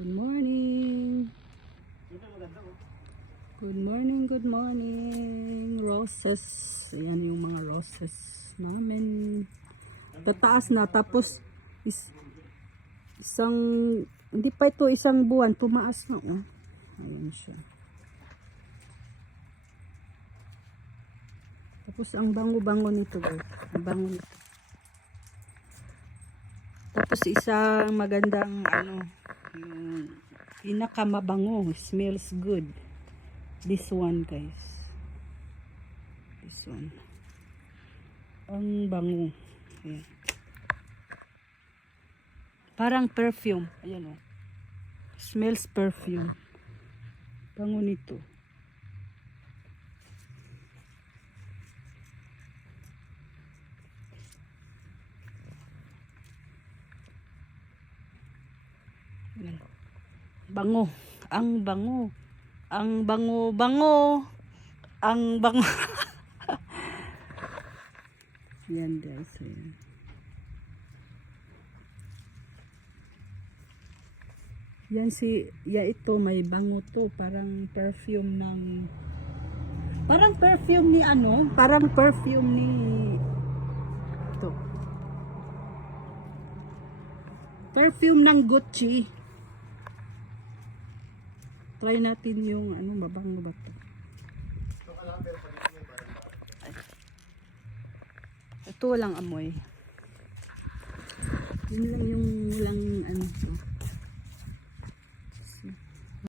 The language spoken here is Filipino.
Good morning. Good morning, good morning. Roses. Ayan yung mga roses namin. Tataas na. Tapos, isang, hindi pa ito isang buwan. Tumaas na. Oh. Ayan siya. Tapos, ang bango-bango nito. Ang bango nito. Tapos, isang magandang, yung pinakamabango. Smells good. This one, guys. This one. Ang bango. Ayan. Parang perfume. Ayan o. Smells perfume. Bango nito. Ayan. Bango. Ang bango. Ang bango-bango. Ang bango. Yan guys. Ayan. Yan ito may bango to. Parang perfume ng parang perfume ni parang perfume ni ito. Perfume ng Gucci. Try natin yung mabango ba ito. Ito walang amoy. Yun lang yung walang